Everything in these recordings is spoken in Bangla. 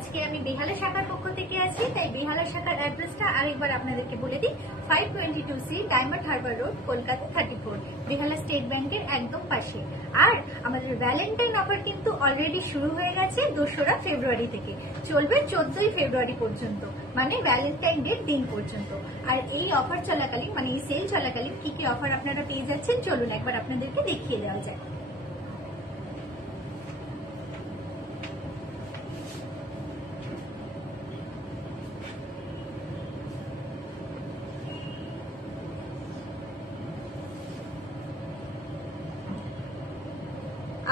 আজকে আমি বেহালা শাখার পক্ষ থেকে আছি, তাই বেহালা শাখার অ্যাড্রেসটা আরেকবার আপনাদেরকে বলে দিই। 522C diamond Harbour road, Kolkata 34, বেহালা স্টেট ব্যাংকের একদম পাশে। আর আমাদের ভ্যালেন্টাইন অফার কিন্তু অলরেডি শুরু হয়ে গেছে 2রা ফেব্রুয়ারি থেকে, চলবে 14ই ফেব্রুয়ারি পর্যন্ত, মানে ভ্যালেন্টাইন ডের দিন পর্যন্ত। আর এই অফার চলাকালীন, মানে এই সেল চলাকালীন কি কি অফার আপনারা পেয়ে যাচ্ছেন, চলুন একবার আপনাদেরকে দেখিয়ে দেওয়া যায়।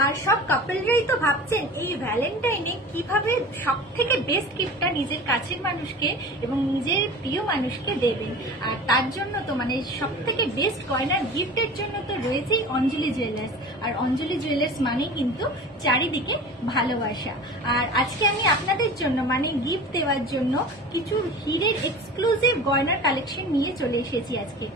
আর সব কাপলরাই তো ভাবছেন এই ভ্যালেন্টাইনে কিভাবে সব থেকে বেস্ট গিফটটা নিজের কাছের মানুষকে এবং নিজের প্রিয় মানুষকে দেবেন। আর তার জন্য তো মানে সব থেকে বেস্ট গয়নার গিফটের জন্য তো রয়েছেই অঞ্জলি জুয়েলার্স। আর অঞ্জলি জুয়েলার্স মানে কিন্তু চারিদিকে ভালোবাসা। আর আজকে আমি আপনাদের জন্য মানে গিফট দেওয়ার জন্য কিছু হীরের এক্সক্লুসিভ গয়নার কালেকশন নিয়ে চলে এসেছি আজকে।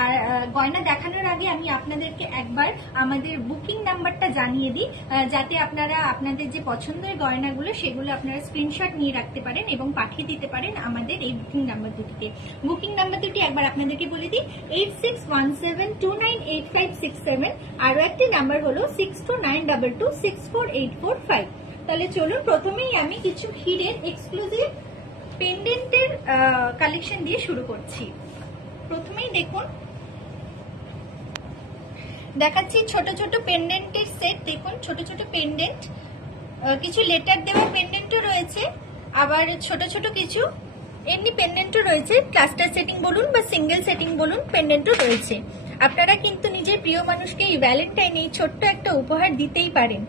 আর গয়না দেখানোর আগে আমি আপনাদেরকে একবার আমাদের বুকিং নাম্বারটা জানিয়ে দিই, যাতে আপনারা আপনাদের যে পছন্দের গয়নাগুলো সেগুলো আপনারা স্ক্রিনশট নিয়ে রাখতে পারেন এবং পাঠিয়ে দিতে পারেন আমাদের এই বুকিং নাম্বার দুটিতে। বুকিং নাম্বার দুটি একবার আপনাদেরকে বলে দিই, 8617298567, আরো একটি নাম্বার হলো 6292264845। তাহলে চলুন প্রথমেই আমি কিছু হীরের এক্সক্লুসিভ পেন্ডেন্টের কালেকশন দিয়ে শুরু করছি। প্রথমেই দেখুন দেখাচ্ছি ছোট ছোট পেন্ডেন্টের সেট। দেখুন ছোট ছোট পেন্ডেন্ট, কিছু লেটার দেওয়া পেন্ডেন্টও রয়েছে, আবার ছোট ছোট কিছু এমনি পেন্ডেন্টও রয়েছে, ক্লাস্টার সেটিং বলুন বা সিঙ্গেল সেটিং বলুন, পেন্ডেন্টও রয়েছে। আপনারা কিন্তু নিজের প্রিয় মানুষকে এই ভ্যালেন্টাইনে এই ছোট্ট একটা উপহার দিতেই পারেন।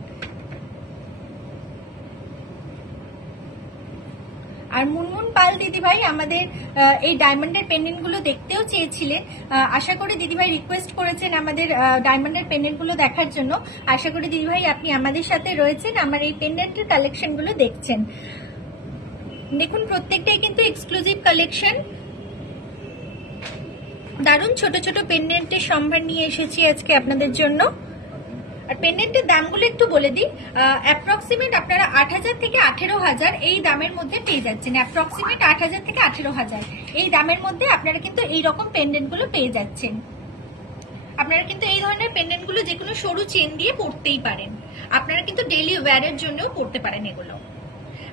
আর মুনমুন পাল দিদিভাই আমাদের এই ডায়মন্ডের পেন্ডেন্ট গুলো দেখতেও চেয়েছিলেন। আশা করি দিদিভাই রিকোয়েস্ট করেছেন আমাদের ডায়মন্ডের পেন্ডেন্ট গুলো দেখার জন্য। আশা করি দিদিভাই আপনি আমাদের সাথে রয়েছেন, আমার এই পেন্ডেন্টের কালেকশন গুলো দেখছেন। দেখুন প্রত্যেকটাই কিন্তু এক্সক্লুসিভ কালেকশন। দারুণ ছোট ছোট পেন্ডেন্টের সম্ভার নিয়ে এসেছি আজকে আপনাদের জন্য। আর পেন্ডেন্টের দামগুলো একটু বলে দিই, অ্যাপ্রক্সিমেট আপনারা 8000 থেকে 18000 এই দামের মধ্যে পেয়ে যাচ্ছেন। অ্যাপ্রক্সিমেট 8000 থেকে 18000 এই দামের মধ্যে আপনারা কিন্তু এইরকম পেন্ডেন্ট গুলো পেয়ে যাচ্ছেন। আপনারা কিন্তু এই ধরনের পেন্ডেন্ট গুলো যে কোনো সরু চেন দিয়ে পরতেই পারেন। আপনারা কিন্তু ডেইলি ওয়্যারের জন্যও পরতে পারেন এগুলো।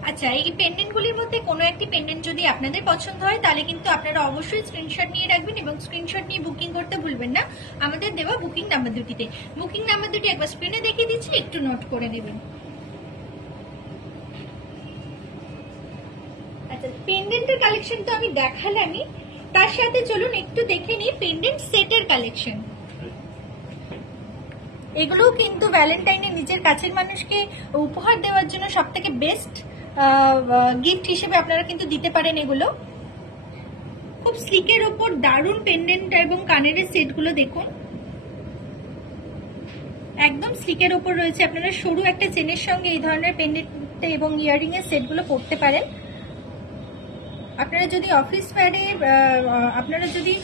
আচ্ছা, এই পেন্ডেন্ট গুলির মধ্যে কোনো একটি পেন্ডেন্ট যদি আপনাদের পছন্দ হয় তাহলে কিন্তু আপনারা অবশ্যই স্ক্রিনশট নিয়ে রাখবেন এবং স্ক্রিনশট নিয়ে বুকিং করতে ভুলবেন না আমাদের দেওয়া বুকিং নাম্বার দুটিতে। বুকিং নাম্বার দুটি একবার স্ক্রিনে দেখিয়ে দিচ্ছি, একটু নোট করে নেবেন। আচ্ছা, পেন্ডেন্টের কালেকশন তো আমি দেখালামই, তার সাথে চলুন একটু দেখে নিই পেন্ডেন্ট সেটের কালেকশন। এগুলোও কিন্তু ভ্যালেন্টাইনে নিজের কাছের মানুষকে উপহার দেওয়ার জন্য সব থেকে বেস্ট গিফট হিসেবে আপনারা কিন্তু দিতে পারেন। এগুলো খুব স্লিকের ওপর দারুণ পেন্ডেন্ট এবং কানের সেট গুলো দেখুন, একদম স্লিকের ওপর রয়েছে। আপনারা সরু একটা চেনের সঙ্গে এই ধরনের পেন্ডেন্ট এবং ইয়ারিং এর সেট গুলো পরতে পারেন। আপনারা যদি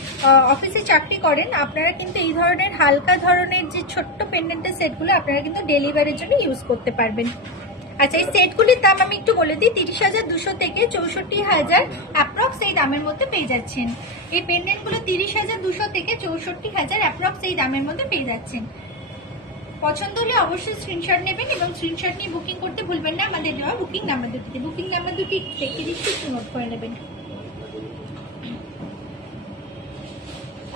অফিসে চাকরি করেন, আপনারা কিন্তু এই ধরনের হালকা ধরনের যে ছোট্ট পেন্ডেন্টের সেটগুলো আপনারা কিন্তু ডেইলি ওয়্যারের জন্য ইউজ করতে পারবেন। আচ্ছা, এই সেটগুলির দাম আমি একটু বলে দিই, 30,200 থেকে 64,000 অ্যাপ্রক্স এই দামের মধ্যে পেয়ে যাচ্ছেন। এই পেন্ডেন্টগুলো 30,200 থেকে 64,000 অ্যাপ্রক্স এই দামের মধ্যে পেয়ে যাচ্ছেন। পছন্দ হলে অবশ্যই স্ক্রিনশট নেবেন এবং স্ক্রিনশট নিয়ে বুকিং করতে ভুলবেন না আমাদের দেওয়া বুকিং নাম্বার দুটিতে। বুকিং নাম্বার দুটি দেখে দিচ্ছি, একটু নোট করে নেবেন।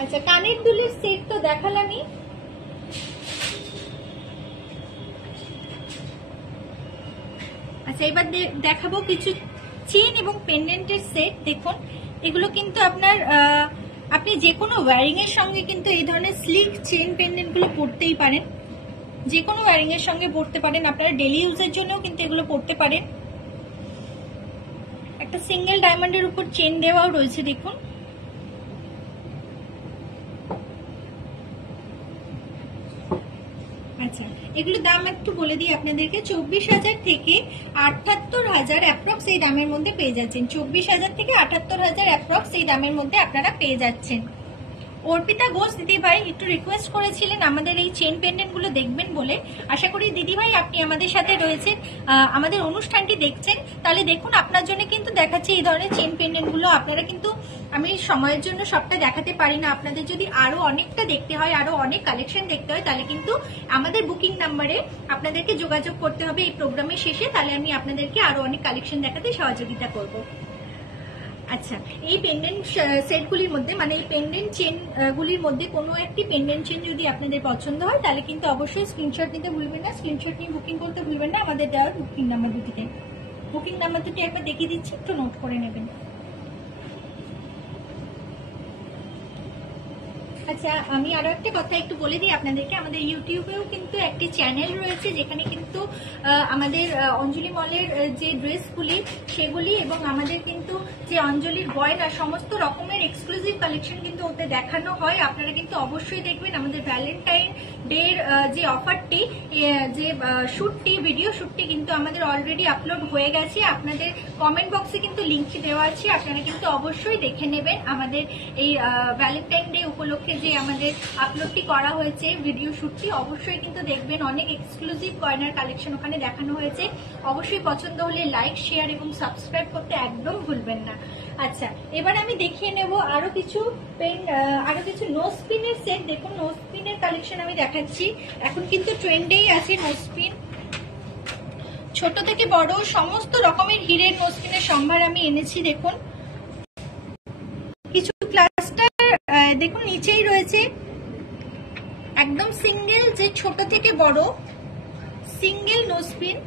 আচ্ছা, কানের দুলের সেট তো দেখালামই। আচ্ছা, এবার দেখাবো কিছু চেন এবং পেন্ডেন্টের সেট। দেখুন এগুলো কিন্তু আপনি যে কোনো ওয়্যারিং এর সঙ্গে কিন্তু এই ধরনের স্লিক চেন পেন্ডেন্ট গুলো পরতেই পারেন, যে কোনো ওয়্যারিং এর সঙ্গে পরতে পারেন। আপনারা ডেইলি ইউজের জন্য কিন্তু এগুলো পরতে পারেন। একটা সিঙ্গেল ডায়মন্ডের উপর চেন দেওয়াও রয়েছে দেখুন। আচ্ছা, এগুলোর দাম একটু বলে দিই আপনাদেরকে, 24,000 থেকে 78,000 অ্যাপ্রক্স এই দামের মধ্যে পেয়ে যাচ্ছেন। 24,000 থেকে 78,000 অ্যাপ্রক্স এই দামের মধ্যে আপনারা পেয়ে যাচ্ছেন। অর্পিতা ঘোষ দিদিভাই একটু রিকোয়েস্ট করেছিলেন আমাদের এই চেন পেন্ডেন্ট গুলো দেখবেন বলে। আশা করি দিদিভাই আপনি আমাদের সাথে রয়েছেন, আমাদের অনুষ্ঠানটি দেখছেন, তাহলে দেখুন আপনার জন্য কিন্তু দেখাচ্ছি এই ধরনের চেন পেন্ডেন্ট গুলো। আপনারা কিন্তু, আমি সময়ের জন্য সবটা দেখাতে পারি না, আপনাদের যদি আরো অনেকটা দেখতে হয়, আরো অনেক কালেকশন দেখতে হয়, তাহলে কিন্তু আমাদের বুকিং নাম্বারে আপনাদেরকে যোগাযোগ করতে হবে এই প্রোগ্রামের শেষে, তাহলে আমি আপনাদেরকে আরো অনেক কালেকশন দেখাতে সহযোগিতা করব। আচ্ছা, এই পেন্ডেন্ট সেটগুলির মধ্যে, মানে এই পেন্ডেন্ট চেন গুলির মধ্যে কোনো একটি পেন্ডেন্ট চেন যদি আপনাদের পছন্দ হয়, তাহলে কিন্তু অবশ্যই স্ক্রিনশট নিতে ভুলবেন না, স্ক্রিনশট নিয়ে বুকিং করতে ভুলবেন না আমাদের দেওয়ার বুকিং নাম্বার দুটিতে। বুকিং নাম্বার দুটি একবার দেখিয়ে দিচ্ছি, একটু নোট করে নেবেন। আচ্ছা, আমি আরো একটা কথা একটু বলে দিই আপনাদেরকে, আমাদের ইউটিউবেও কিন্তু একটি চ্যানেল রয়েছে, যেখানে কিন্তু আমাদের অঞ্জলি মলের যে ড্রেসগুলি সেগুলি এবং আমাদের কিন্তু যে অঞ্জলির গয়না সমস্ত রকমের এক্সক্লুসিভ কালেকশন কিন্তু ওতে দেখানো হয়। আপনারা কিন্তু অবশ্যই দেখবেন। আমাদের ভ্যালেন্টাইন ডের যে অফারটি, যে শুটটি, ভিডিও শুটটি কিন্তু আমাদের অলরেডি আপলোড হয়ে গেছে। আপনাদের কমেন্ট বক্সে কিন্তু লিঙ্কটি দেওয়া আছে, আপনারা কিন্তু অবশ্যই দেখে নেবেন। আমাদের এই ভ্যালেন্টাইন ডে উপলক্ষে যে আমাদের আপলোডটি করা হয়েছে ভিডিও শুটটি, অবশ্যই কিন্তু দেখবেন। অনেক এক্সক্লুসিভ গয়নার কালেকশন ওখানে দেখানো হয়েছে। অবশ্যই পছন্দ হলে লাইক, শেয়ার এবং সাবস্ক্রাইব করতে একদম ভুলবেন না। আচ্ছা, এবার আমি দেখিয়ে নেব আরো কিছু নো স্পিনের সেট। দেখুন, নো স্পিনের কালেকশন আমি দেখাচ্ছি। এখন কিন্তু ট্রেন্ডেই আছে নো স্পিন। ছোট থেকে বড় সমস্ত রকমের হিরের নো স্পিনের সম্ভার আমি এনেছি। দেখুন, কিছু ক্লাস্টার দেখুন নিচেই রয়েছে, একদম সিঙ্গেল, যে ছোট থেকে বড় সিঙ্গেল নো স্পিন।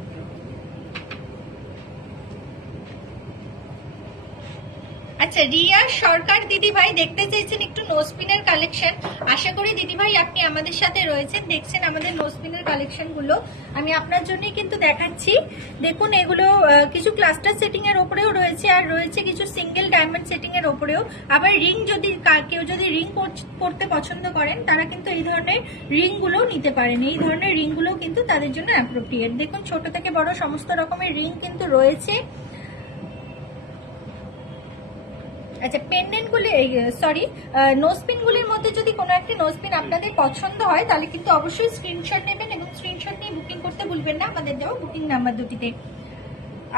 আচ্ছা, রিয়া সরকার দিদিভাই দেখতে চাইছেন একটু নো স্পিনের কালেকশন। আশা করি দিদিভাই আপনি আমাদের সাথে রয়েছেন, দেখছেন আমাদের নো স্পিনের কালেকশন গুলো। আমি আপনার জন্যই কিন্তু দেখাচ্ছি। দেখুন, এগুলো কিছু ক্লাস্টার সেটিং এর উপরেও রয়েছে, আর রয়েছে কিছু সিঙ্গেল ডায়মন্ড সেটিং এর উপরেও। আবার রিং, যদি কেউ যদি রিং পড়তে পছন্দ করেন, তারা কিন্তু এই ধরনের রিং গুলো নিতে পারেন। এই ধরনের রিং গুলো কিন্তু তাদের জন্য অ্যাপ্রোপ্রিয়েট। দেখুন, ছোট থেকে বড় সমস্ত রকমের রিং কিন্তু রয়েছে। আচ্ছা, পেন্ডেন্ট গুলি, সরি, নোজপিন গুলির মধ্যে যদি কোনো একটি নোজপিন আপনাদের পছন্দ হয়, তাহলে কিন্তু অবশ্যই স্ক্রিনশট নেবেন এবং স্ক্রিনশট নিয়ে বুকিং করতে ভুলবেন না আমাদের দেওয়া বুকিং নাম্বার দুটিতে।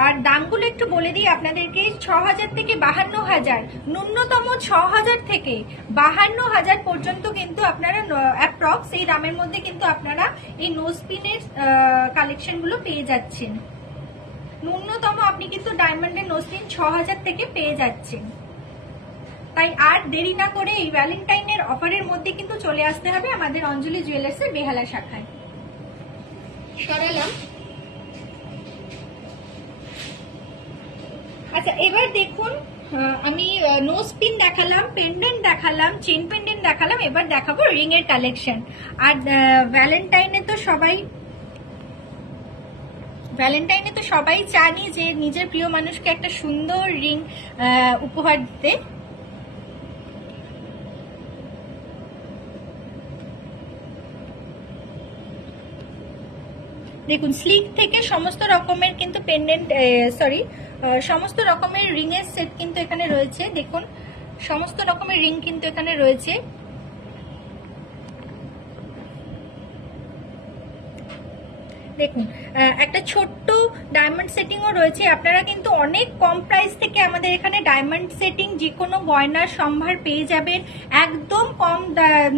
আর দামগুলো একটু বলে দিই আপনাদেরকে, 6000 থেকে 52000, ন্যূনতম 6000 থেকে 52000 পর্যন্ত কিন্তু আপনারা অ্যাপ্রক্স এই দামের মধ্যে কিন্তু আপনারা এই নোজপিনের কালেকশন গুলো পেয়ে যাচ্ছেন। ন্যূনতম আপনি কিন্তু ডায়মন্ডের নোজপিন 6000 থেকে পেয়ে যাচ্ছেন। তাই আর দেরি না করে এই ভ্যালেন্টাইনের অফারের মধ্যে কিন্তু চলে আসতে হবে আমাদের অঞ্জলি জুয়েলার্সের বেহালা শাখায়। সরালাম। আচ্ছা, এবার দেখুন, আমি নো স্পিন দেখালাম, পেন্ডেন্ট দেখালাম, চেন পেন্ডেন্ট দেখালাম, এবার দেখাবো রিং এর কালেকশন। আর ভ্যালেন্টাইনে তো সবাই চানি যে নিজের প্রিয় মানুষকে একটা সুন্দর রিং উপহার দিতে। দেখুন, স্লিক থেকে সমস্ত রকমের কিন্তু পেন্ডেন্ট, সমস্ত রকমের রিং এর সেট কিন্তু এখানে রয়েছে। দেখুন, সমস্ত রকমের রিং কিন্তু এখানে রয়েছে। দেখুন, একটা ছোট্ট ডায়মন্ড সেটিংও রয়েছে। আপনারা কিন্তু অনেক কম প্রাইস থেকে আমাদের এখানে ডায়মন্ড সেটিং যে কোনো গয়নার সম্ভার পেয়ে যাবেন একদম কম।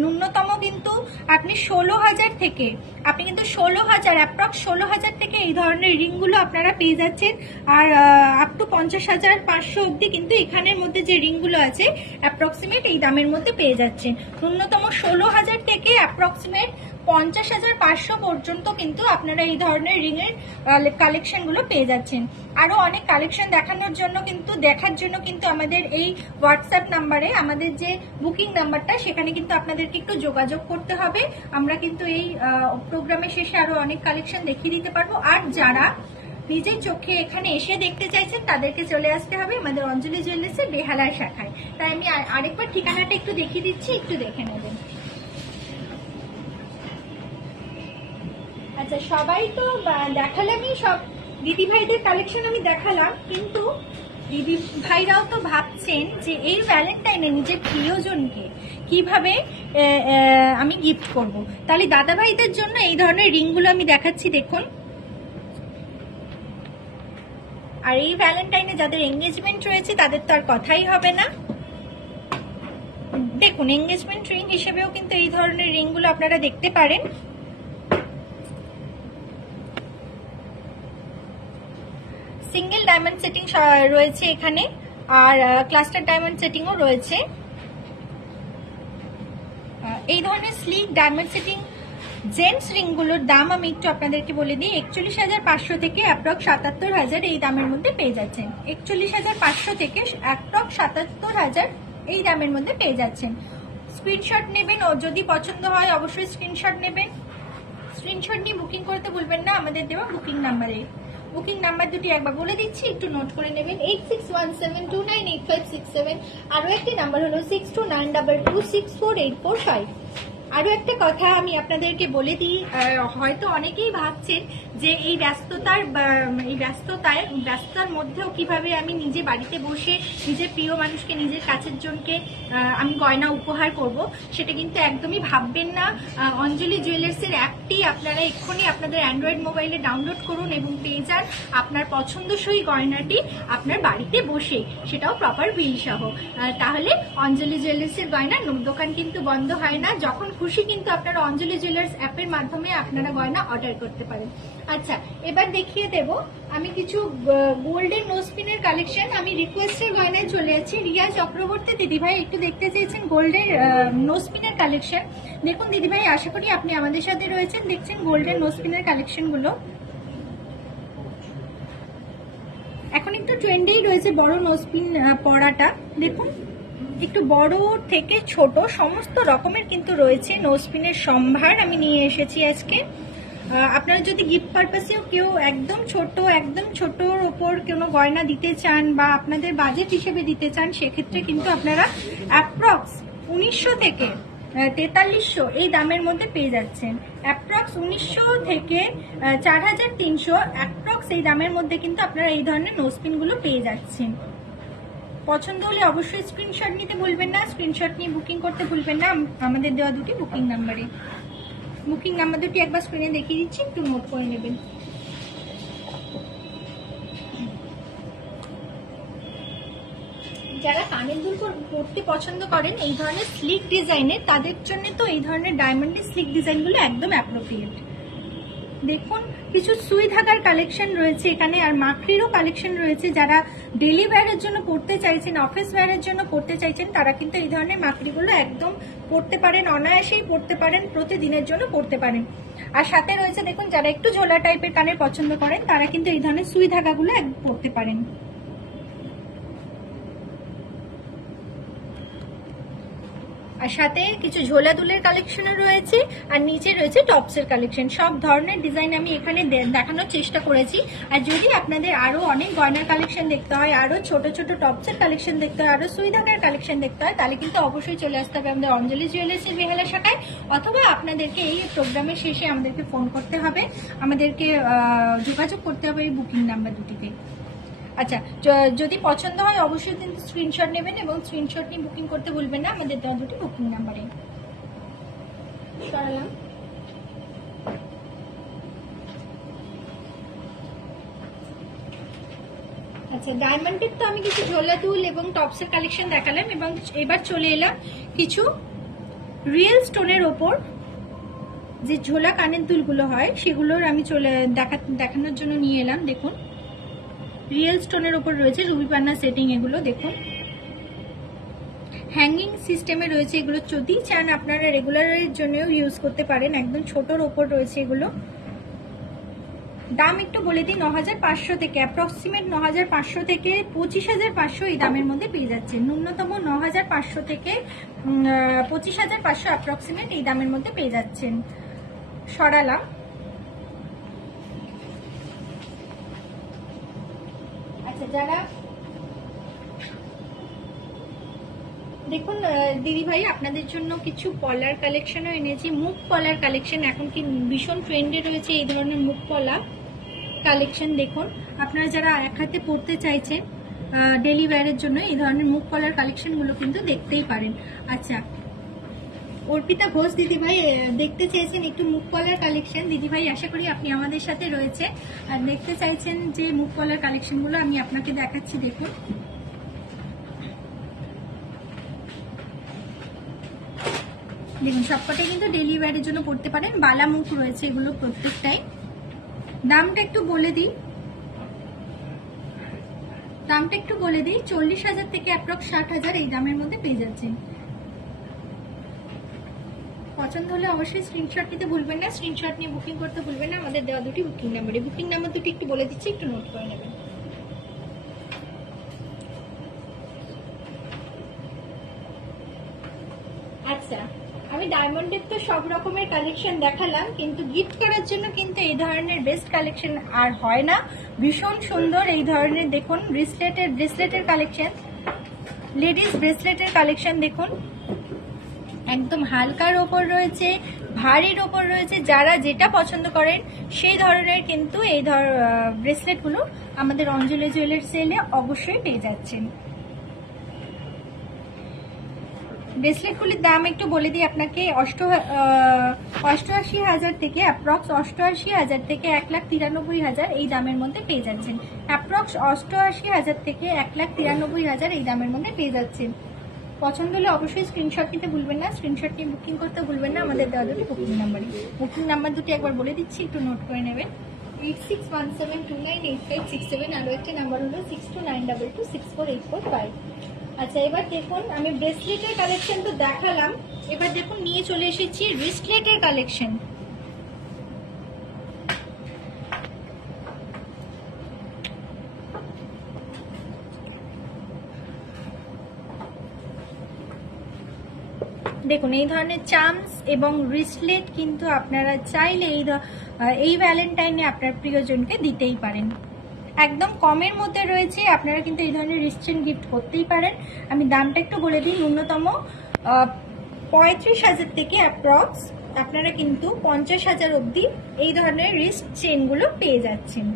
ন্যূনতম কিন্তু আপনি 16000 থেকে, আপনি কিন্তু 16000, অ্যাপ্রক্স 16000 থেকে এই ধরনের রিংগুলো আপনারা পেয়ে যাচ্ছেন। আর আপ টু 50500 অব্দি কিন্তু এখানের মধ্যে যে রিংগুলো আছে অ্যাপ্রক্সিমেট এই দামের মধ্যে পেয়ে যাচ্ছেন। ন্যূনতম 16000 থেকে অ্যাপ্রক্সিমেট 50500 পর্যন্ত কিন্তু আপনারা এই ধরনের রিং এর কালেকশন গুলো পেয়ে যাচ্ছেন। আরো অনেক কালেকশন দেখার জন্য কিন্তু আমাদের এই হোয়াটসঅ্যাপ নাম্বারে, আমাদের যে বুকিং নাম্বারটা, সেখানে কিন্তু আপনাদেরকে একটু যোগাযোগ করতে হবে। আমরা কিন্তু এই প্রোগ্রামের শেষে আরো অনেক কালেকশন দেখিয়ে দিতে পারবো। আর যারা নিজের চোখে এখানে এসে দেখতে চাইছেন, তাদেরকে চলে আসতে হবে আমাদের অঞ্জলি জুয়েলার্সের বেহালার শাখায়। তাই আমি আরেকবার ঠিকানাটা একটু দেখিয়ে দিচ্ছি, একটু দেখে নেবেন। আচ্ছা, সবাই তো দেখালামই, সব দিদিভাইদের কালেকশন আমি দেখালাম, কিন্তু দিদি ভাইরাও তো ভাবছেন যে এই ভ্যালেন্টাইনে নিজের প্রিয়জনকে কিভাবে আমি গিফট করব। তাহলে দাদা ভাইদের জন্য এই ধরনের রিংগুলো আমি দেখাচ্ছি, দেখুন। আর এই ভ্যালেন্টাইনে যাদের এঙ্গেজমেন্ট রয়েছে তাদের তো আর কথাই হবে না। দেখুন, এঙ্গেজমেন্ট রিং হিসেবেও কিন্তু এই ধরনের রিংগুলো আপনারা দেখতে পারেন। সিঙ্গেল ডায়মন্ড সেটিং রয়েছে এখানে, আর ক্লাস্টার ডায়মন্ড সেটিংও রয়েছে। এই ধরনের স্লিক ডায়মন্ড সেটিং জেন্টস রিংগুলোর দাম আমি একটু আপনাদেরকে বলে দিই। 41,500 থেকে অ্যাপ্রক্স 77,000 এই দামের মধ্যে পেয়ে যাচ্ছেন। 41,500 থেকে অ্যাপ্রক্স 77,000 এই দামের মধ্যে পেয়ে যাচ্ছেন। স্ক্রিনশট নেবেন, ও যদি পছন্দ হয় অবশ্যই স্ক্রিনশট নেবেন। স্ক্রিনশট নিয়ে বুকিং করতে ভুলবেন না আমাদের দেওয়া বুকিং নাম্বারে। বুকিং নাম্বার দুটি একবার বলে দিচ্ছি, একটু নোট করে নেবেন। 8617298567। আরো একটি নাম্বার হলো 6292264845। আরো একটা কথা আমি আপনাদেরকে বলে দিই, হয়তো অনেকেই ভাবছেন যে এই ব্যস্ততার মধ্যেও কিভাবে আমি নিজে বাড়িতে বসে নিজের প্রিয় মানুষকে, নিজের কাছের জনকে আমি গয়না উপহার করব। সেটা কিন্তু একদমই ভাববেন না। অঞ্জলি জুয়েলার্সের অ্যাপটি আপনারা এক্ষুনি আপনাদের অ্যান্ড্রয়েড মোবাইলে ডাউনলোড করুন এবং পেয়ে যান আপনার পছন্দসই গয়নাটি আপনার বাড়িতে বসে, সেটাও প্রপার বিল সহ। তাহলে অঞ্জলি জুয়েলার্সের গয়নার দোকান কিন্তু বন্ধ হয় না। যখন খুশি কিন্তু আপনারা অঞ্জলি জুয়েলার্স অ্যাপের মাধ্যমে আপনারা গয়না অর্ডার করতে পারেন। আচ্ছা, এবার দেখিয়ে দেব আমি কিছু গোল্ডেন নোজপিনের কালেকশন। আমি রিকোয়েস্টের গয়নায় চলে যাচ্ছি। রিয়া চক্রবর্তী দিদিভাই একটু দেখতে চেয়েছেন গোল্ডের নোজপিনের কালেকশন। দেখুন দিদিভাই, আশা করি আপনি আমাদের সাথে রয়েছেন, দেখছেন গোল্ডেন নোজপিনের কালেকশন গুলো। এখন একটু ট্রেন্ডেই রয়েছে বড় নোজপিন পরাটা। দেখুন, একটু বড় থেকে ছোট সমস্ত রকমের কিন্তু রয়েছে নোজপিনের সম্ভার আমি নিয়ে এসেছি আজকে। আপনারা যদি গিফট পারপাসেও কেউ একদম ছোটর ওপর কোনো গয়না দিতে চান বা আপনাদের বাজেট হিসেবে দিতে চান, সেক্ষেত্রে কিন্তু আপনারা অ্যাপ্রক্স 1900 থেকে 4300 এই দামের মধ্যে পেয়ে যাচ্ছেন। অ্যাপ্রক্স 1900 থেকে 4300 অ্যাপ্রক্স এই দামের মধ্যে কিন্তু আপনারা এই ধরনের নোজপিনগুলো পেয়ে যাচ্ছেন। পছন্দ হলে অবশ্যই স্ক্রিনশট নিতে ভুলবেন না। স্ক্রিনশট নিয়ে বুকিং করতে ভুলবেন না আমাদের দেওয়া দুটি বুকিং নাম্বারে। বুকিং নাম্বার দুটি একবার স্ক্রিনে দেখিয়ে দিচ্ছি, একটু নোট করে নেবেন। যারা কানের দুল পরতে পছন্দ করেন এই ধরনের স্লিক ডিজাইনের, তাদের জন্য তো এই ধরনের ডায়মন্ডের স্লিক ডিজাইনগুলো একদম অ্যাপ্রোপ্রিয়েট। দেখুন, কিছু সুই ধাগার কালেকশন রয়েছে এখানে, আর মাকড়িরও কালেকশন রয়েছে। যারা ডেলি ওয়্যারের জন্য পড়তে চাইছেন, অফিস ওয়্যারের জন্য পড়তে চাইছেন, তারা কিন্তু এই ধরনের মাকড়িগুলো একদম পড়তে পারেন, অনায়াসেই পড়তে পারেন, প্রতিদিনের জন্য পড়তে পারেন। আর সাথে রয়েছে দেখুন, যারা একটু ঝোলা টাইপের কানের পছন্দ করেন তারা কিন্তু এই ধরনের সুই ধাগাগুলো পড়তে পারেন। আর সাথে কিছু ঝোলা দুলের কালেকশনও রয়েছে, আর নিচে রয়েছে টপসের কালেকশন। সব ধরনের ডিজাইন আমি এখানে দেখানোর চেষ্টা করেছি। আর যদি আপনাদের আরো অনেক গয়নার কালেকশন দেখতে হয়, আরো ছোট ছোট টপসের কালেকশন দেখতে হয়, আরো সুই ধাগার কালেকশন দেখতে হয়, তাহলে কিন্তু অবশ্যই চলে আসতে হবে আমাদের অঞ্জলি জুয়েলার্সের বেহালা শাখায়, অথবা আপনাদেরকে এই প্রোগ্রামের শেষে আমাদেরকে ফোন করতে হবে, আমাদেরকে যোগাযোগ করতে হবে এই বুকিং নাম্বার দুটিতে। আচ্ছা, যদি পছন্দ হয় অবশ্যই কিন্তু স্ক্রিনশট নেবেন এবং স্ক্রিনশট নিয়ে বুকিং করতে ভুলবেন না আমাদের দেওয়া দুটি বুকিং নাম্বারে। সরালাম। আচ্ছা, ডায়মন্ডের তো আমি কিছু ঝোলা দুল এবং টপসের কালেকশন দেখালাম, এবং এবার চলে এলাম কিছু রিয়েল স্টোনের ওপর যে ঝোলা কানের দুলগুলো হয় সেগুলোর আমি দেখানোর জন্য নিয়ে এলাম। দেখুন, রিয়েল স্টোনের ওপর রয়েছে রুবি পান্না সেটিং। এগুলো দেখুন হ্যাঙ্গিং সিস্টেমে রয়েছে। এগুলো যদি চান আপনারা রেগুলারের জন্যও ইউজ করতে পারেন। একদম ছোটর ওপর রয়েছে এগুলো। দাম একটু বলে দিই, 9500 থেকে অ্যাপ্রক্সিমেট 9500 থেকে 25,500 এই দামের মধ্যে পেয়ে যাচ্ছেন। ন্যূনতম 9500 থেকে 25,500 অ্যাপ্রক্সিমেট এই দামের মধ্যে পেয়ে যাচ্ছেন। সরালাম। আচ্ছা, যারা দেখুন দিদি ভাই, আপনাদের জন্য কিছু পলার কালেকশনও এনেছি। মুখ পলার কালেকশন এখন কি ভীষণ ট্রেন্ডে রয়েছে, এই ধরনের মুখ পলা কালেকশন। দেখুন, আপনারা যারা এক হাতে পরতে চাইছেন ডেলি ওয়্যারের জন্য এই ধরনের মুখ কলার কালেকশনগুলো কিন্তু দেখতেই পারেন। আচ্ছা, অর্পিতা ঘোষ দিদিভাই দেখতে চেয়েছেন একটু মুখ কলার কালেকশন। দিদিভাই আশা করি আপনি আমাদের সাথে রয়েছে আর দেখতে চাইছেন যে মুখ কলার কালেকশনগুলো আমি আপনাকে দেখাচ্ছি। দেখুন, দেখুন সবকটাই কিন্তু ডেলি ওয়্যারের জন্য পড়তে পারেন। বালা মুখ রয়েছে এগুলো প্রত্যেকটাই। দামটা একটু বলে দিই, 40,000 থেকে অ্যাপ্রক্স 60,000 এই দামের মধ্যে পেয়ে যাচ্ছেন। পছন্দ হলে অবশ্যই স্ক্রিনশট নিতে ভুলবেন না, স্ক্রিনশট নিয়ে বুকিং করতে ভুলবেন না। আমাদের দেওয়া দুটি বুকিং নাম্বারে, বুকিং নাম্বার দুটি একটু বলে দিচ্ছি, একটু নোট করে নেবেন। আচ্ছা, আমি ডায়মন্ডের তো সব রকমের কালেকশন দেখালাম, কিন্তু গিফট করার জন্য কিন্তু এই ধরনের বেস্ট কালেকশন আর হয় না। ভীষণ সুন্দর এই ধরনের দেখুন ব্রেসলেটের কালেকশন, লেডিস ব্রেসলেটের কালেকশন দেখুন, একদম হালকার ওপর রয়েছে, ভারীর ওপর রয়েছে। যারা যেটা পছন্দ করেন সেই ধরনের কিন্তু এই ব্রেসলেটগুলো আমাদের অঞ্জলি জুয়েলার্স সেলে অবশ্যই পেয়ে যাচ্ছেন। ব্রেসলেটগুলির দাম একটু বলে দিই আপনাকে, 88,000 থেকে অ্যাপ্রক্স 88,000 থেকে 1,93,000 এই দামের মধ্যে পেয়ে যাচ্ছেন। অ্যাপ্রক্স 88,000 থেকে 1,93,000 এই দামের মধ্যে পেয়ে যাচ্ছেন। পছন্দ হলে অবশ্যই স্ক্রিনশট নিতে ভুলবেন না, স্ক্রিনশট নিয়ে বুকিং করতে ভুলবেন না। আমাদের দেওয়া দুটি বুকিং নাম্বারে, বুকিং নাম্বার দুটি একবার বলে দিচ্ছি, একটু নোট করে নেবেন। 8617298567, আরও একটা নাম্বার হলো 6292264845। আচ্ছা, এবার দেখুন আমি ব্রেসলেটের কালেকশন তো দেখালাম, এবার দেখুন নিয়ে চলে এসেছি রিস্টলেটের কালেকশন। দেখুন এই ধরনের চামস এবং রিস্টলেট কিন্তু আপনারা চাইলে এই ভ্যালেন্টাইনে আপনার প্রিয়জনকে দিতেই পারেন। একদম কমের মধ্যে রয়েছে, আপনারা কিন্তু এই ধরনের রিস্টচেন গিফট করতেই পারেন। আমি দামটা একটু বলে দিই, ন্যূনতম 35,000 থেকে অ্যাপ্রক্স আপনারা কিন্তু 50,000 অবধি এই ধরনের রিস্ট চেনগুলো পেয়ে যাচ্ছেন।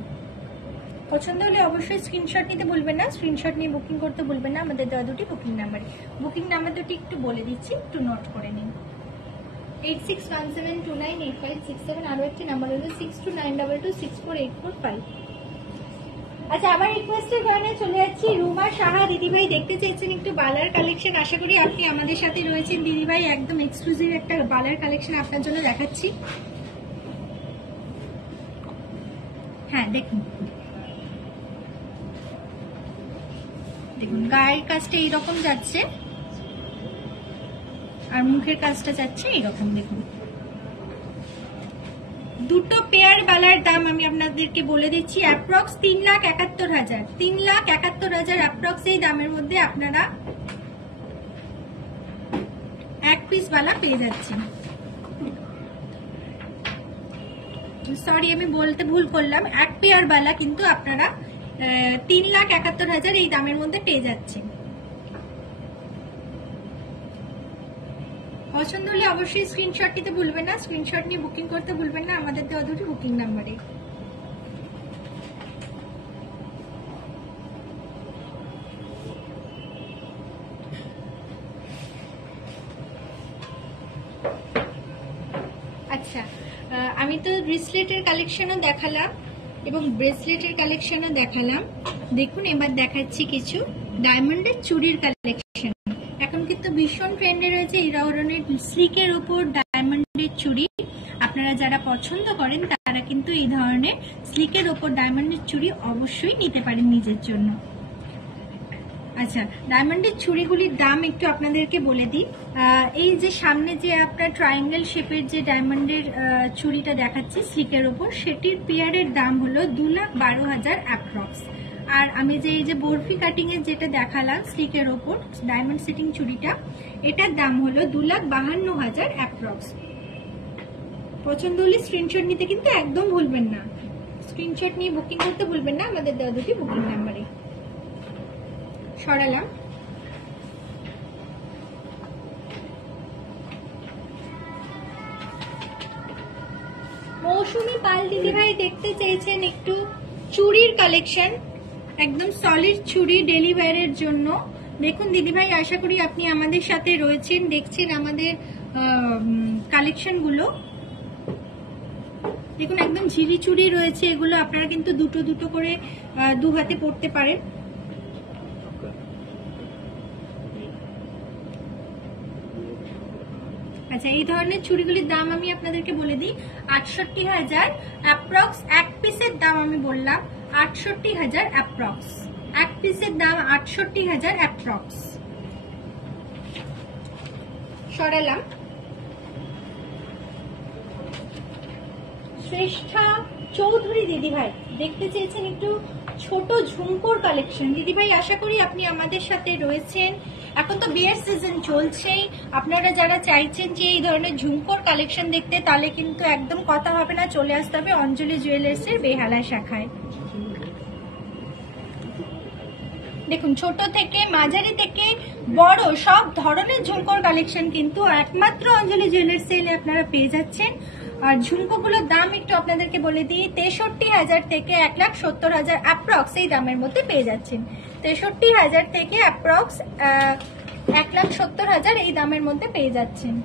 পছন্দ হলে অবশ্যই স্ক্রিনশট নিতে ভুলবেন না, স্ক্রিনশট নিয়ে বুকিং করতে ভুলবেন না। আমাদের দেওয়া দুটি বুকিং নাম্বারে, বুকিং নাম্বার দুটি একটু বলে দিচ্ছি, একটু নোট করে নিন। 8617298567, আরও একটি নাম্বার হলো 6292264845। আচ্ছা, আবার রিকোয়েস্টের কারণে চলে যাচ্ছি রুমা সাহা দিদিভাই দেখতে চাইছেন একটু বালার কালেকশন। আশা করি আপনি আমাদের সাথে রয়েছেন দিদিভাই, একদম এক্সক্লুসিভ একটা বালার কালেকশন আপনার জন্য দেখাচ্ছি। হ্যাঁ দেখুন, দেখুন গায়ের কাজটা এইরকম যাচ্ছে আর মুখের কাজটা যাচ্ছে এইরকম। দেখুন দুটো পেয়ার বালার দাম আমি আপনাদেরকে বলে দিচ্ছি, অ্যাপ্রক্স 3,71,000, 3,71,000 অ্যাপ্রক্স এই দামের মধ্যে আপনারা এক পিস বালা পেয়ে যাচ্ছেন। সরি, আমি বলতে ভুল করলাম, এক পেয়ার বালা কিন্তু আপনারা 3,71,000 এই দামের মধ্যে পেয়ে যাচ্ছেন। পছন্দ হলে অবশ্যই স্ক্রিনশট নিতে ভুলবেন না, স্ক্রিনশট নিয়ে বুকিং করতে ভুলবেন না। আমাদের দেওয়া দুটি বুকিং নাম্বারে। আচ্ছা, আমি তো রিস্টলেটের কালেকশনও দেখালাম এবং ব্রেসলেটের কালেকশনও দেখালাম। দেখুন এবার দেখাচ্ছি কিছু ডায়মন্ডের চুড়ির কালেকশন। এখন কিন্তু ভীষণ ট্রেন্ডে রয়েছে এই ধরনের স্লিকের উপর ডায়মন্ডের চুড়ি। আপনারা যারা পছন্দ করেন তারা কিন্তু এই ধরনের স্লিকের উপর ডায়মন্ডের চুড়ি অবশ্যই নিতে পারেন নিজের জন্য। আচ্ছা, ডায়মন্ডের চুড়িগুলির দাম একটু আপনাদেরকে বলে দিই। এই যে সামনে যে আপনার ট্রায়াঙ্গেল শেপের যে ডায়মন্ডের চুড়িটা দেখাচ্ছি স্লিকের উপর, সেটির পেয়ারের দাম হলো 2,12,000 অ্যাপ্রক্স। আর আমি যে এই যে বরফি কাটিং এর যেটা দেখালাম স্লিকের ওপর ডায়মন্ড সেটিং চুড়িটা, এটার দাম হলো 2,52,000 অ্যাপ্রক্স। পছন্দ হলে স্ক্রিনশট নিতে কিন্তু একদম ভুলবেন না, স্ক্রিনশট নিয়ে বুকিং করতে ভুলবেন না। আমাদের দেওয়া দুটি বুকিং নাম্বারে সরালাম। মৌসুমী পাল দিদিভাই দেখতে চেয়েছেন একটু চুড়ির কালেকশন। একদম সলিড চুড়ি ডেলি ওয়্যারের জন্য। দেখুন দিদিভাই, আশা করি আপনি আমাদের সাথে রয়েছেন, দেখছেন আমাদের কালেকশন গুলো। দেখুন একদম ঝিরি চুড়ি রয়েছে, এগুলো আপনারা কিন্তু দুটো দুটো করে দু হাতে পরতে পারেন। আচ্ছা, এই ধরনের চুড়িগুলির দাম আমি আপনাদেরকে বলে দিই, ৬৮,০০০ অ্যাপ্রক্স। এক পিসের দাম আমি বললাম ৬৮,০০০ অ্যাপ্রক্স, এক পিসের দাম ৬৮,০০০ অ্যাপ্রক্স। সরালাম। শ্রেষ্ঠা চৌধুরী দিদিভাই দেখতে চেয়েছেন একটু ছোট ঝুমকোর কালেকশন। দিদিভাই আশা করি আপনি আমাদের সাথে রয়েছেন। এখন তো বিয়ের সিজন চলছেই, আপনারা যারা চাইছেন যে এই ধরনের ঝুমকোর কালেকশন দেখতে, তাহলে কিন্তু একদম কথা হবে না, চলে আসতে হবে অঞ্জলি জুয়েলার্সের বেহালা শাখায়। দেখুন ছোট থেকে মাঝারি থেকে বড় সব ধরনের ঝুমকোর কালেকশন কিন্তু একমাত্র অঞ্জলি জুয়েলার্স সেলে আপনারা পেয়ে যাচ্ছেন। আর ঝুমকোগুলোর দাম একটু আপনাদেরকে বলে দিই, ৬৩,০০০ থেকে ১,৭০,০০০ অ্যাপ্রক্স এই দামের মধ্যে পেয়ে যাচ্ছেন। ৬৩,০০০ থেকে অ্যাপ্রক্স ১,৭০,০০০ এই দামের মধ্যে পেয়ে যাচ্ছেন।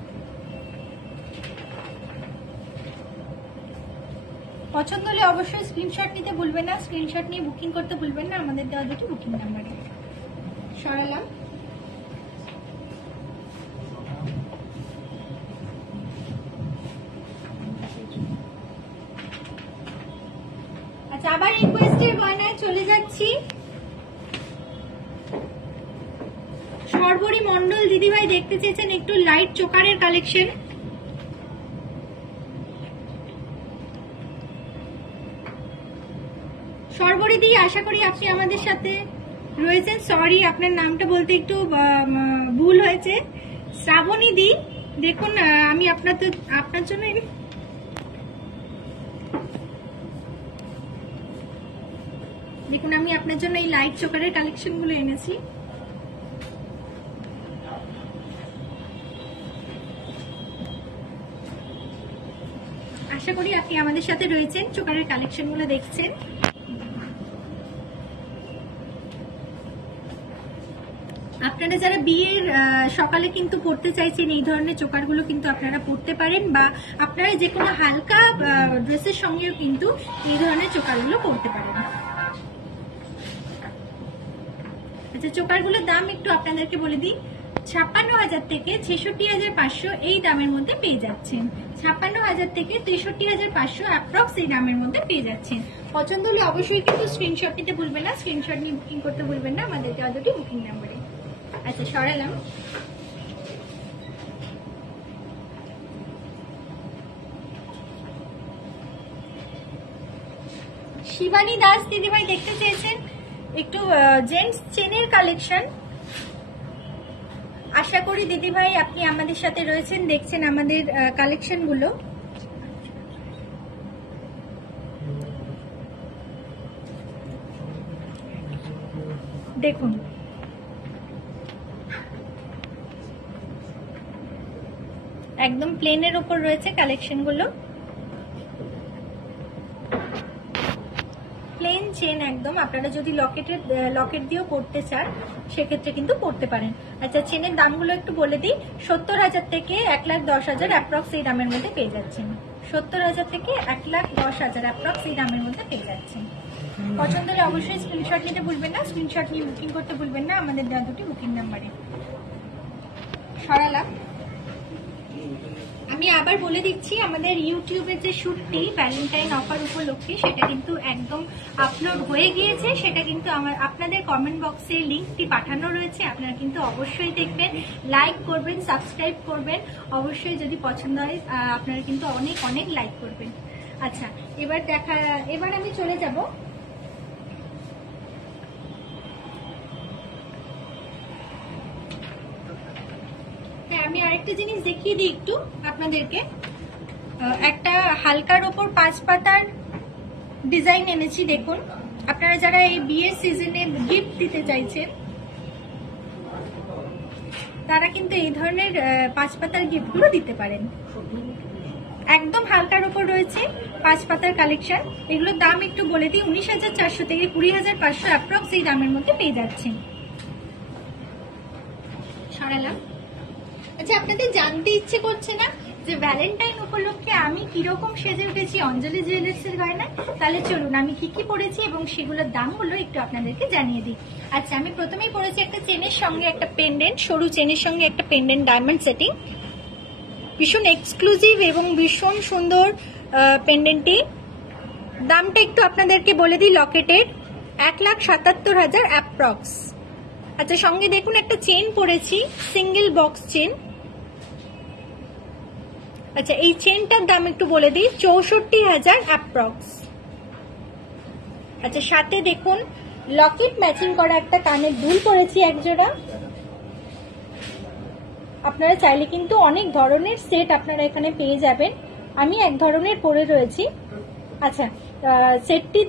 পছন্দ হলে অবশ্যই স্ক্রিনশট নিতে ভুলবেন না, স্ক্রিনশট নিয়ে বুকিং করতে ভুলবেন না আমাদের দেওয়া দুটো বুকিং নাম্বারে। সরালাম। আচ্ছা, আবার রিকোয়েস্টের গয়নায় চলে যাচ্ছি। সর্বরী মন্ডল দিদিভাই দেখতে চেয়েছেন একটু লাইট চোকারের কালেকশন। সর্বরী দি, আশা করি আপনি আমাদের সাথে রয়েছেন। সরি, আপনার নামটা বলতে একটু ভুল হয়েছে। শ্রাবণী দি, দেখুন আমি আপনার জন্য দেখুন আমি আপনার জন্য এই লাইট চোকারের কালেকশন গুলো এনেছি। আশা করি আপনি আমাদের সাথে রয়েছেন, চোকারের কালেকশন গুলো দেখছেন। আপনারা যারা বিয়ের সকালে কিন্তু পড়তে চাইছেন, এই ধরনের চোকারগুলো কিন্তু আপনারা পড়তে পারেন, বা আপনারা যে কোনো হালকা ড্রেসের সঙ্গেও কিন্তু এই ধরনের চোকারগুলো পড়তে পারেন। আচ্ছা, চোকারগুলোর দাম একটু আপনাদেরকে বলে দিই, ৫৬,০০০ থেকে ৬৬,৫০০ এই দামের মধ্যে পেয়ে যাচ্ছেন। ৫৬,০০০ থেকে ৬৩,৫০০ অ্যাপ্রক্স এই দামের মধ্যে পেয়ে যাচ্ছেন। পছন্দ হলে অবশ্যই কিন্তু স্ক্রিনশট নিতে ভুলবেন না, স্ক্রিনশট নিয়ে বুকিং করতে ভুলবেন না আমাদের দেওয়া দুটি বুকিং নাম্বারে। আচ্ছা, সরালাম। শিবানী দাস দিদিভাই দেখতে চেয়েছেন একটু জেন্টস চেনের কালেকশন। আশা করি দিদিভাই আপনি আমাদের সাথে রয়েছেন, দেখছেন আমাদের কালেকশন গুলো। দেখুন একদম প্লেনের উপর রয়েছে কালেকশন গুলো, প্লেন চেন একদম। আপনারা যদি লকেট দিয়েও পড়তে চান সেক্ষেত্রে কিন্তু পড়তে পারেন। আচ্ছা, চেনের দামগুলো একটু বলে দিই, ৭০,০০০ থেকে ১,১০,০০০ অ্যাপ্রক্স এই দামের মধ্যে পেয়ে যাচ্ছেন। ৭০,০০০ থেকে ১,১০,০০০ অ্যাপ্রক্স এই দামের মধ্যে পেয়ে যাচ্ছেন। পছন্দ হলে অবশ্যই স্ক্রিনশট নিতে ভুলবেন না, স্ক্রিনশট নিয়ে বুকিং করতে ভুলবেন না আমাদের দেওয়া দুটি বুকিং নাম্বারে। সরালাম। আমি আবার বলে দিচ্ছি, আমাদের ইউটিউবের যে শুটটি ভ্যালেন্টাইন অফার উপলক্ষে সেটা কিন্তু একদম আপলোড হয়ে গিয়েছে। সেটা কিন্তু আপনাদের কমেন্ট বক্সে লিঙ্কটি পাঠানো রয়েছে, আপনারা কিন্তু অবশ্যই দেখবেন, লাইক করবেন, সাবস্ক্রাইব করবেন। অবশ্যই যদি পছন্দ হয় আপনারা কিন্তু অনেক অনেক লাইক করবেন। আচ্ছা, এবার আমি চলে যাব আমি আরেকটা জিনিস দেখিয়ে দিই একটু আপনাদেরকে। একটা হালকার ওপর 5 পাতার ডিজাইন এনেছি। দেখুন, আপনারা যারা এই বিয়ের সিজনে গিফট দিতে চাইছেন তারা কিন্তু এই ধরনের 5 পাতার গিফটগুলো দিতে পারেন। একদম হালকার উপর রয়েছে 5 পাতার কালেকশন। এগুলোর দাম একটু বলে দিই, 19,400 থেকে 20,500 অ্যাপ্রক্স এই দামের মধ্যে পেয়ে যাচ্ছেন। সরালাম। আচ্ছা, আপনাদের জানতে ইচ্ছে করছে না যে ভ্যালেন্টাইন উপলক্ষে আমি কিরকম সেজে উঠেছি অঞ্জলি জুয়েলার্সের গয়নায়? তাহলে চলুন আমি কি কি পরেছি এবং সেগুলোর দামগুলো একটু আপনাদেরকে জানিয়ে দিই। আচ্ছা, আমি প্রথমেই পরেছি একটা চেনের সঙ্গে একটা পেন্ডেন্ট, সরু চেনের সঙ্গে একটা পেন্ডেন্ট ডায়মন্ড সেটিং, ভীষণ এক্সক্লুসিভ এবং ভীষণ সুন্দর পেন্ডেন্টটি। দামটা একটু আপনাদেরকে বলে দিই, লকেটের 1,77,000 অ্যাপ্রক্স। আচ্ছা, সঙ্গে দেখুন একটা চেন পরেছি, সিঙ্গেল বক্স চেন। আচ্ছা, এই চেনটার দাম একটু বলে দিই, 64,000 অ্যাপ্রক্স। আচ্ছা, সাথে দেখুন লকেট ম্যাচিং করা একটা কানের দুল পরেছি এক জোড়া। আপনারা চাইলে কিন্তু অনেক ধরনের সেট আপনারা এখানে পেয়ে যাবেন, আমি এক ধরনের পরে রয়েছি। আচ্ছা, সেটটি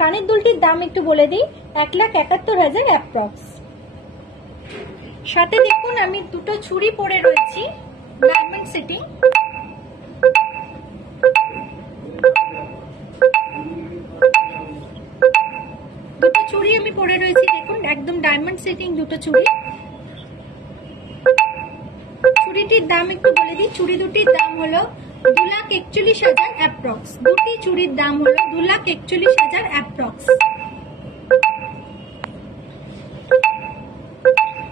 কানের দুলটির দাম একটু বলে দিই, 1,71,000 অ্যাপ্রক্স। সাথে দেখুন আমি দুটো চুড়ি পরে রয়েছি ডায়মন্ড সেটিং। দুটো চুড়ি আমি পরে রয়েছি, দেখুন একদম ডায়মন্ড সেটিং দুটো চুড়ি। চুড়িটির দাম একটু বলে দিই, চুড়ি দুটির দাম হলো 2,41,000 অ্যাপ্রক্স। দুটি চুড়ির দাম হলো 2,41,000 অ্যাপ্রক্স।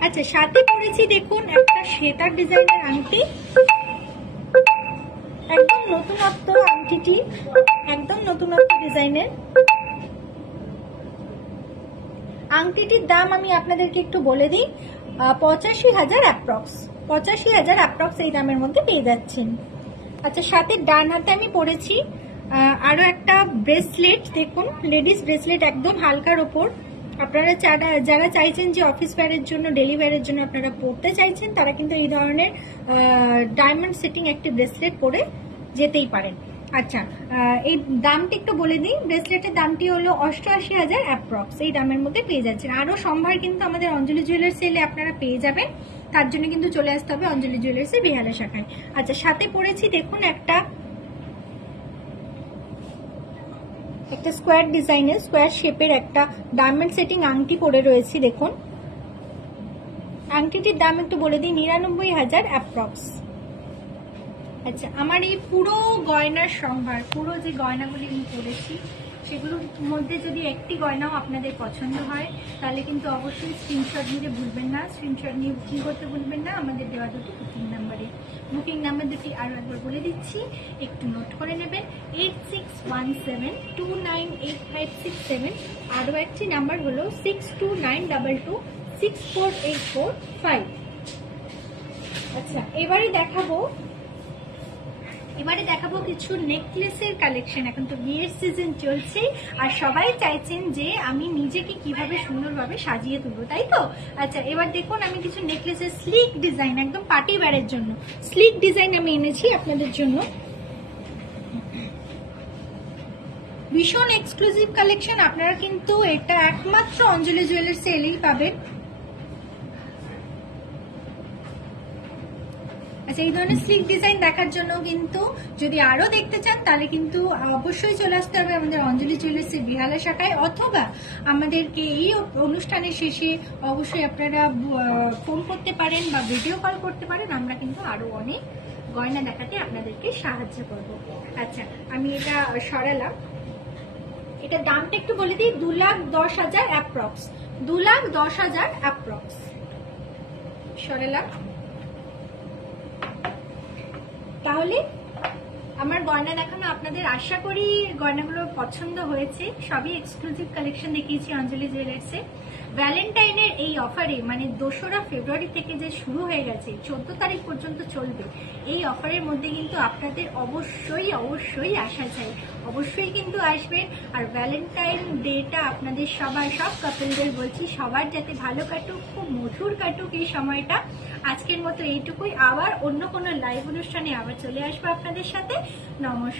আচ্ছা, সাথে পরেছি দেখুন একটা সেতার ডিজাইনের আংটি, একদম নতুনত্ব আংটিটি, একদম নতুনত্ব ডিজাইনের আংটিটির দাম আমি আপনাদেরকে একটু বলে দিই, 85,000 অ্যাপ্রক্স। 85,000 অ্যাপ্রক্স এই দামের মধ্যে পেয়ে যাচ্ছেন। আচ্ছা, সাথে ডান হাতে আমি পরেছি আরো একটা ব্রেসলেট, দেখুন লেডিস ব্রেসলেট, একদম হালকার ওপর। আপনারা যারা চাইছেন যে অফিস ওয়্যারের জন্য, ডেলি ওয়্যারের জন্য আপনারা পরতে চাইছেন, তারা কিন্তু এই ধরনের ডায়মন্ড সেটিং একটি ব্রেসলেট পরে যেতেই পারেন। আচ্ছা, এই দামটি একটু বলে দিই, ব্রেসলেটের দামটি হলো 88,000 অ্যাপ্রক্স। এই দামের মধ্যে পেয়ে যাচ্ছেন। আরো সম্ভার কিন্তু আমাদের অঞ্জলি জুয়েলার্স সেলে আপনারা পেয়ে যাবেন, তার জন্য কিন্তু চলে আসতে হবে অঞ্জলি জুয়েলার্সের বেহালা শাখায়। আচ্ছা, সাথে পরেছি দেখুন একটা স্কোয়ার ডিজাইনের, স্কোয়ার শেপের একটা ডায়মন্ড সেটিং আংটি পরে রয়েছি। দেখুন আংটিটির দাম একটু বলে দিই, 99,000 অ্যাপ্রক্স। আচ্ছা, আমার এই পুরো গয়নার সম্ভার, পুরো যে গয়নাগুলি আমি পরেছি সেগুলোর মধ্যে যদি একটি গয়নাও আপনাদের পছন্দ হয় তাহলে কিন্তু অবশ্যই স্ক্রিনশট নিতে ভুলবেন না। স্ক্রিনশট নিয়ে বুকিং করতে ভুলবেন না আমাদের দেওয়া দুটি বুকিং নাম্বারে। বুকিং নাম্বার দুটি আরও একবার বলে দিচ্ছি, একটু নোট করে নেবেন, 8617298567। আরও একটি নাম্বার হলো 6292264845। আচ্ছা, এবারে দেখাবো কিছু নেকলেসের কালেকশন। এখন তো বিয়ের সিজন চলছে আর সবাই চাইছেন যে আমি নিজেকে কিভাবে সুন্দরভাবে সাজিয়ে তুলবো, তাই তো? আচ্ছা, এবার দেখুন আমি কিছু নেকলেসের স্লিক ডিজাইন, একদম পার্টি ওয়্যারের জন্য স্লিক ডিজাইন আমি এনেছি আপনাদের জন্য। ভীষণ এক্সক্লুসিভ কালেকশন, আপনারা কিন্তু এটা একমাত্র অঞ্জলি জুয়েলার্সে এলেই পাবেন। আচ্ছা, এই ধরনের স্লিক ডিজাইন দেখার জন্য কিন্তু যদি আরো দেখতে চান তাহলে কিন্তু অবশ্যই চলে আসতে হবে আমাদের অঞ্জলি জুয়েলার্সের বেহালা শাখায়, অথবা আমাদেরকে এই অনুষ্ঠানের শেষে অবশ্যই আপনারা ফোন করতে পারেন বা ভিডিও কল করতে পারেন, আমরা কিন্তু আরো অনেক গয়না দেখাতে আপনাদেরকে সাহায্য করব। আচ্ছা, আমি এটা সরালাম, এটা দামটা একটু বলে দিই, 2,10,000 অ্যাপ্রক্স। 2,10,000 অ্যাপ্রক্স। সরালাম। তাহলে আমার গয়না দেখানো আপনাদের আশা করি গয়নাগুলো পছন্দ হয়েছে। সবই এক্সক্লুসিভ কালেকশন দেখিয়েছি অঞ্জলি জুয়েলার্সে। ভ্যালেন্টাইনের এই অফারে, মানে 2রা ফেব্রুয়ারি থেকে যে শুরু হয়ে গেছে, 14 তারিখ পর্যন্ত চলবে, এই অফারের মধ্যে কিন্তু আপনাদের অবশ্যই আসা চাই। অবশ্যই কিন্তু আসবেন। আর ভ্যালেন্টাইন ডেটা আপনাদের সব কাপলদের বলছি, সবার যাতে ভালো কাটুক, খুব মধুর কাটুক এই সময়টা। আজকের মতো এইটুকুই, আবার অন্য কোনো লাইভ অনুষ্ঠানে আবার চলে আসবো আপনাদের সাথে। নমস্কার।